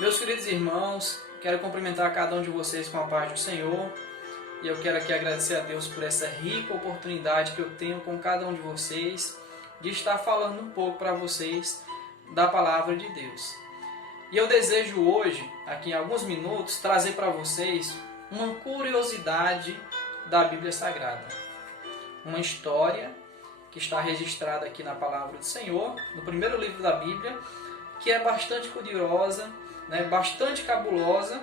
Meus queridos irmãos, quero cumprimentar cada um de vocês com a paz do Senhor. E eu quero aqui agradecer a Deus por essa rica oportunidade que eu tenho com cada um de vocês de estar falando um pouco para vocês da Palavra de Deus. E eu desejo hoje, aqui em alguns minutos, trazer para vocês uma curiosidade da Bíblia Sagrada. Uma história que está registrada aqui na Palavra do Senhor, no primeiro livro da Bíblia, que é bastante curiosa, bastante cabulosa,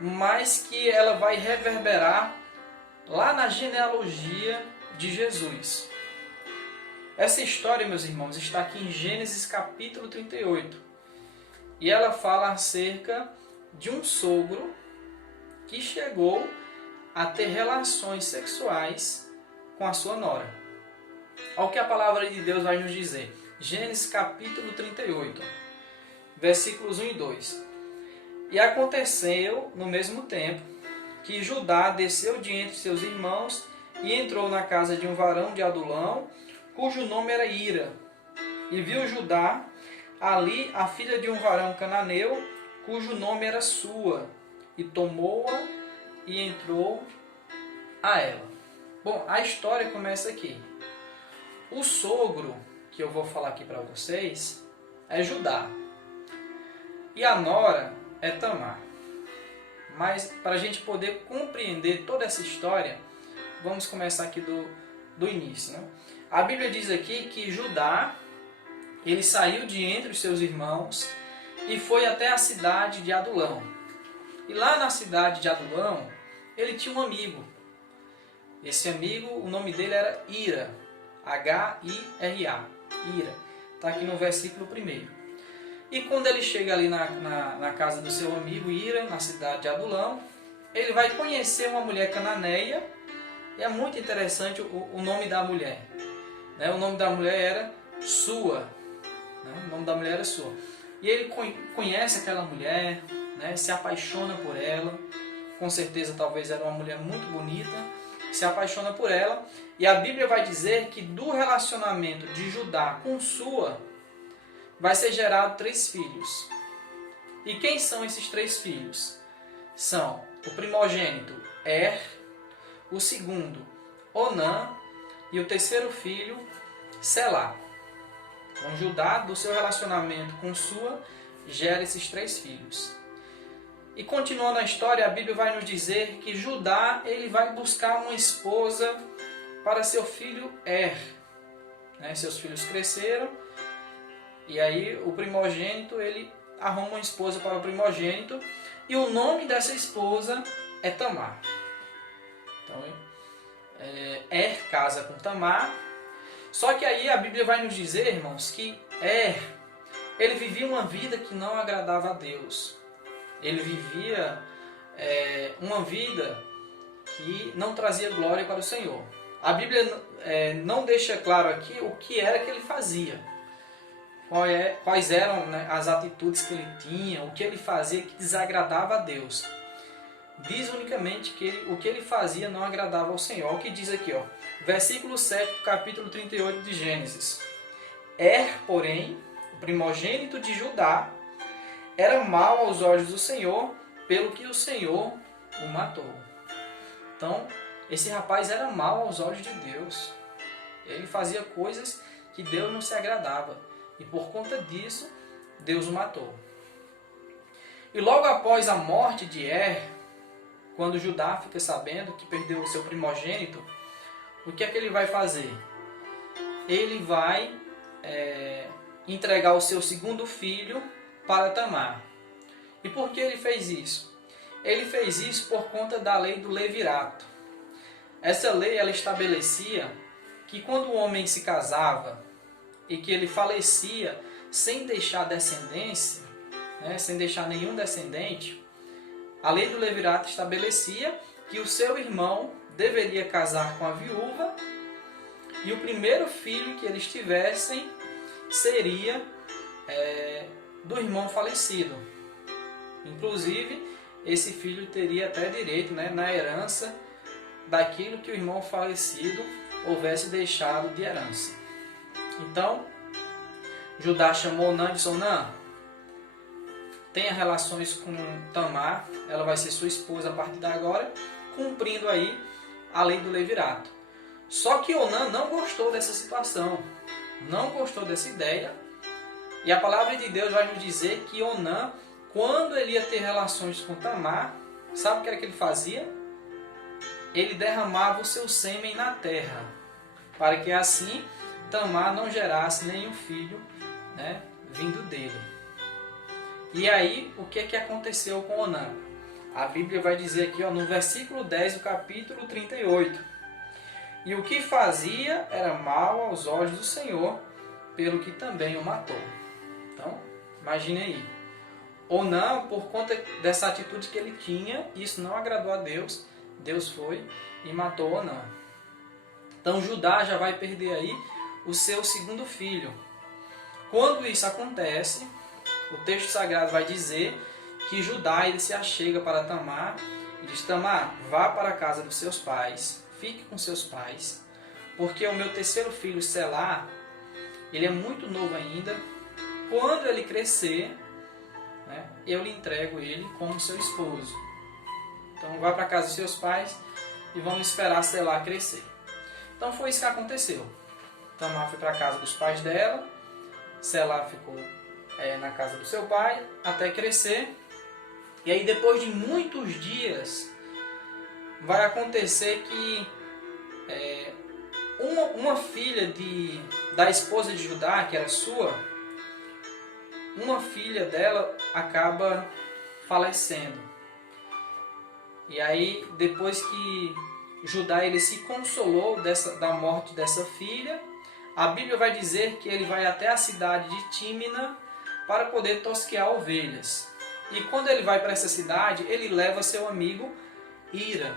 mas que ela vai reverberar lá na genealogia de Jesus. Essa história, meus irmãos, está aqui em Gênesis capítulo 38. E ela fala acerca de um sogro que chegou a ter relações sexuais com a sua nora. Olha o que a palavra de Deus vai nos dizer. Gênesis capítulo 38, versículos 1 e 2. E aconteceu no mesmo tempo que Judá desceu de entre seus irmãos e entrou na casa de um varão de Adulão, cujo nome era Ira. E viu Judá ali a filha de um varão cananeu, cujo nome era Sua, e tomou-a e entrou a ela. Bom, a história começa aqui. O sogro, que eu vou falar aqui para vocês, é Judá. E a nora é Tamar. Mas para a gente poder compreender toda essa história, vamos começar aqui do início. A Bíblia diz aqui que Judá, ele saiu de entre os seus irmãos e foi até a cidade de Adulão. E lá na cidade de Adulão, ele tinha um amigo. Esse amigo, o nome dele era Ira. H-I-R-A. Ira. Está aqui no versículo 1. E quando ele chega ali na casa do seu amigo Ira, na cidade de Adulão, ele vai conhecer uma mulher cananeia. E é muito interessante o nome da mulher. O nome da mulher era Sua. O nome da mulher era Sua. E ele conhece aquela mulher, se apaixona por ela. Com certeza, talvez era uma mulher muito bonita. Se apaixona por ela. E a Bíblia vai dizer que do relacionamento de Judá com Sua, vai ser gerado 3 filhos. E quem são esses 3 filhos? São o primogênito Er, o segundo Onã e o terceiro filho Selá. Então Judá, do seu relacionamento com Sua, gera esses 3 filhos. E continuando a história, a Bíblia vai nos dizer que Judá ele vai buscar uma esposa para seu filho Er. Seus filhos cresceram. E aí o primogênito, ele arruma uma esposa para o primogênito. E o nome dessa esposa é Tamar. Então, Er casa com Tamar. Só que aí a Bíblia vai nos dizer, irmãos, que ele vivia uma vida que não agradava a Deus. Ele vivia uma vida que não trazia glória para o Senhor. A Bíblia não deixa claro aqui o que era que ele fazia. Quais eram as atitudes que ele tinha, o que ele fazia que desagradava a Deus. Diz unicamente que o que ele fazia não agradava ao Senhor. O que diz aqui, versículo 7 do capítulo 38 de Gênesis. Porém, o primogênito de Judá, era mau aos olhos do Senhor, pelo que o Senhor o matou. Então, esse rapaz era mau aos olhos de Deus. Ele fazia coisas que Deus não se agradava. E por conta disso, Deus o matou. E logo após a morte de quando Judá fica sabendo que perdeu o seu primogênito, o que é que ele vai fazer? Ele vai entregar o seu segundo filho para Tamar. E por que ele fez isso? Ele fez isso por conta da lei do levirato. Essa lei ela estabelecia que quando o homem se casava e que ele falecia sem deixar descendência, sem deixar nenhum descendente, a lei do levirato estabelecia que o seu irmão deveria casar com a viúva e o primeiro filho que eles tivessem seria do irmão falecido. Inclusive, esse filho teria até direito, né, na herança daquilo que o irmão falecido houvesse deixado de herança. Então, Judá chamou Onã e disse: Onã, tenha relações com Tamar, ela vai ser sua esposa a partir de agora, cumprindo aí a lei do levirato. Só que Onã não gostou dessa situação, não gostou dessa ideia, e a palavra de Deus vai nos dizer que Onã, quando ele ia ter relações com Tamar, sabe o que era que ele fazia? Ele derramava o seu sêmen na terra, para que assim Tamar não gerasse nenhum filho, né, vindo dele. E aí, o que aconteceu com Onã? A Bíblia vai dizer aqui, no versículo 10 do capítulo 38. E o que fazia era mal aos olhos do Senhor, pelo que também o matou. Então, imagine aí. Onã, por conta dessa atitude que ele tinha, isso não agradou a Deus. Deus foi e matou Onã. Então Judá já vai perder aí o seu segundo filho. Quando isso acontece, o texto sagrado vai dizer que Judá ele se achega para Tamar e diz: Tamar, vá para a casa dos seus pais, fique com seus pais, porque o meu terceiro filho, Selá, ele é muito novo ainda. Quando ele crescer, né, eu lhe entrego ele como seu esposo. Então vá para a casa dos seus pais e vamos esperar Selá crescer. Então foi isso que aconteceu. Tamar foi para a casa dos pais dela, Selá ficou na casa do seu pai até crescer. E aí depois de muitos dias vai acontecer que uma filha da esposa de Judá, que era sua, uma filha dela acaba falecendo. E aí depois que Judá ele se consolou da morte dessa filha, a Bíblia vai dizer que ele vai até a cidade de Tímina para poder tosquear ovelhas. E quando ele vai para essa cidade, ele leva seu amigo Ira,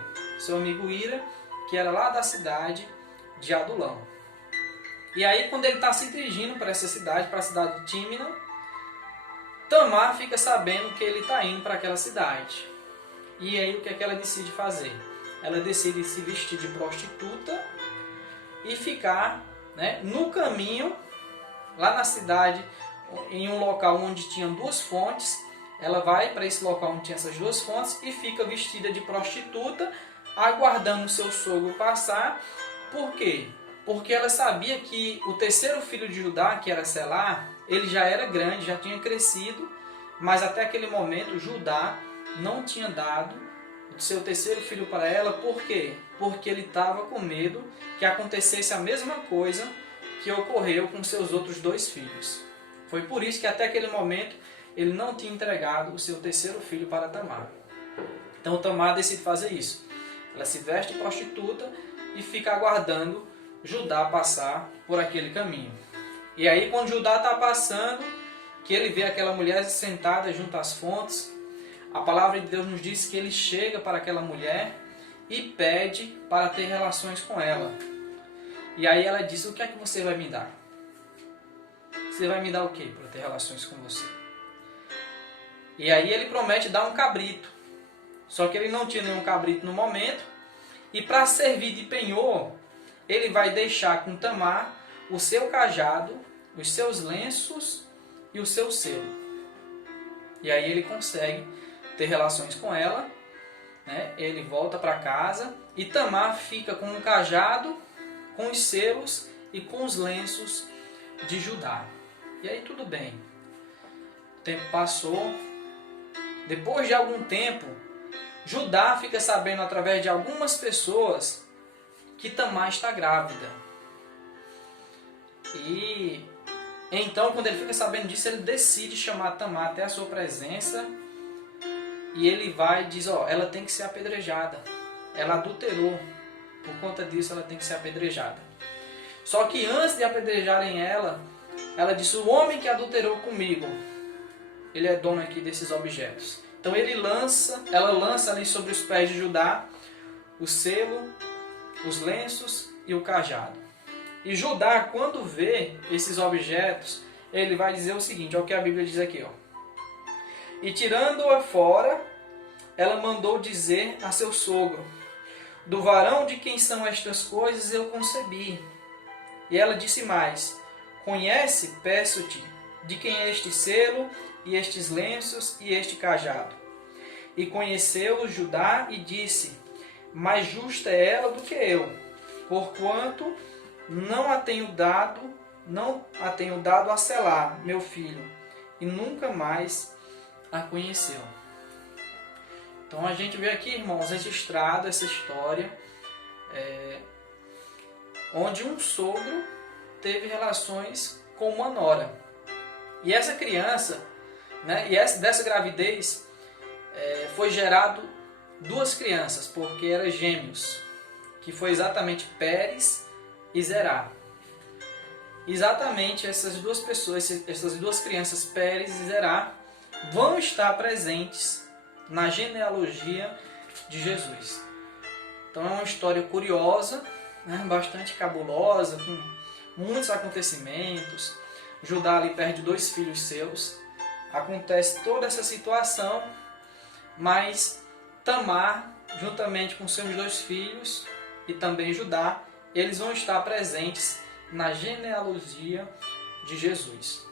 que era lá da cidade de Adulão. E aí quando ele está se dirigindo para essa cidade, para a cidade de Tímina, Tamar fica sabendo que ele está indo para aquela cidade. E aí o que é que ela decide fazer? Ela decide se vestir de prostituta e ficar, né, no caminho, lá na cidade, em um local onde tinha duas fontes. Ela vai para esse local onde tinha essas duas fontes e fica vestida de prostituta, aguardando o seu sogro passar. Por quê? Porque ela sabia que o terceiro filho de Judá, que era Selá, ele já era grande, já tinha crescido, mas até aquele momento Judá não tinha dado o seu terceiro filho para ela. Por quê? Porque ele estava com medo que acontecesse a mesma coisa que ocorreu com seus outros dois filhos. Foi por isso que até aquele momento ele não tinha entregado o seu terceiro filho para Tamar. Então Tamar decide fazer isso. Ela se veste de prostituta e fica aguardando Judá passar por aquele caminho. E aí quando Judá está passando, que ele vê aquela mulher sentada junto às fontes, a palavra de Deus nos diz que ele chega para aquela mulher e pede para ter relações com ela. E aí ela diz: o que é que você vai me dar? Você vai me dar o que para ter relações com você? E aí ele promete dar um cabrito. Só que ele não tinha nenhum cabrito no momento. E para servir de penhor, ele vai deixar com Tamar o seu cajado, os seus lenços e o seu selo. E aí ele consegue ter relações com ela, né? Ele volta para casa e Tamar fica com o cajado, com os selos e com os lenços de Judá. E aí tudo bem. O tempo passou. Depois de algum tempo, Judá fica sabendo através de algumas pessoas que Tamar está grávida. E então, quando ele fica sabendo disso, ele decide chamar Tamar até a sua presença. E ele vai e diz: ela tem que ser apedrejada. Ela adulterou. Por conta disso, ela tem que ser apedrejada. Só que antes de apedrejarem ela disse: o homem que adulterou comigo, ele é dono aqui desses objetos. Então ela lança ali sobre os pés de Judá o selo, os lenços e o cajado. E Judá, quando vê esses objetos, ele vai dizer o seguinte: olha o que a Bíblia diz aqui. E tirando-a fora, ela mandou dizer a seu sogro: do varão de quem são estas coisas eu concebi. E ela disse mais: conhece, peço-te, de quem é este selo, e estes lenços, e este cajado. E conheceu Judá e disse: mais justa é ela do que eu, porquanto não a tenho dado a selar, meu filho, e nunca mais a conheceu. Então a gente vê aqui, irmãos, registrado essa história, onde um sogro teve relações com uma nora. E essa criança, né, dessa gravidez, foi gerado 2 crianças, porque eram gêmeos, que foi exatamente Pérez e Zerá. Exatamente essas 2 pessoas, essas 2 crianças, Pérez e Zerá, vão estar presentes na genealogia de Jesus. Então é uma história curiosa, né, bastante cabulosa, com muitos acontecimentos. Judá ali perde 2 filhos seus. Acontece toda essa situação, mas Tamar, juntamente com seus 2 filhos, e também Judá, eles vão estar presentes na genealogia de Jesus.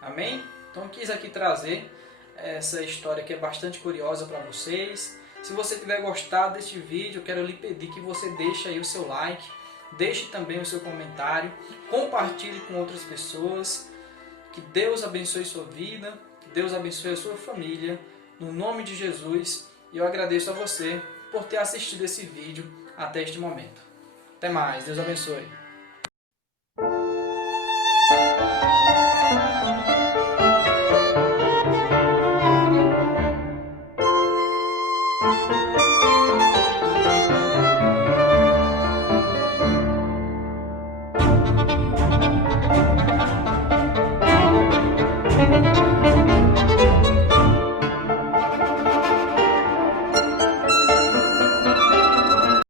Amém? Então eu quis aqui trazer essa história que é bastante curiosa para vocês. Se você tiver gostado deste vídeo, eu quero lhe pedir que você deixe aí o seu like, deixe também o seu comentário, compartilhe com outras pessoas. Que Deus abençoe sua vida, que Deus abençoe a sua família, no nome de Jesus. E eu agradeço a você por ter assistido esse vídeo até este momento. Até mais, Deus abençoe.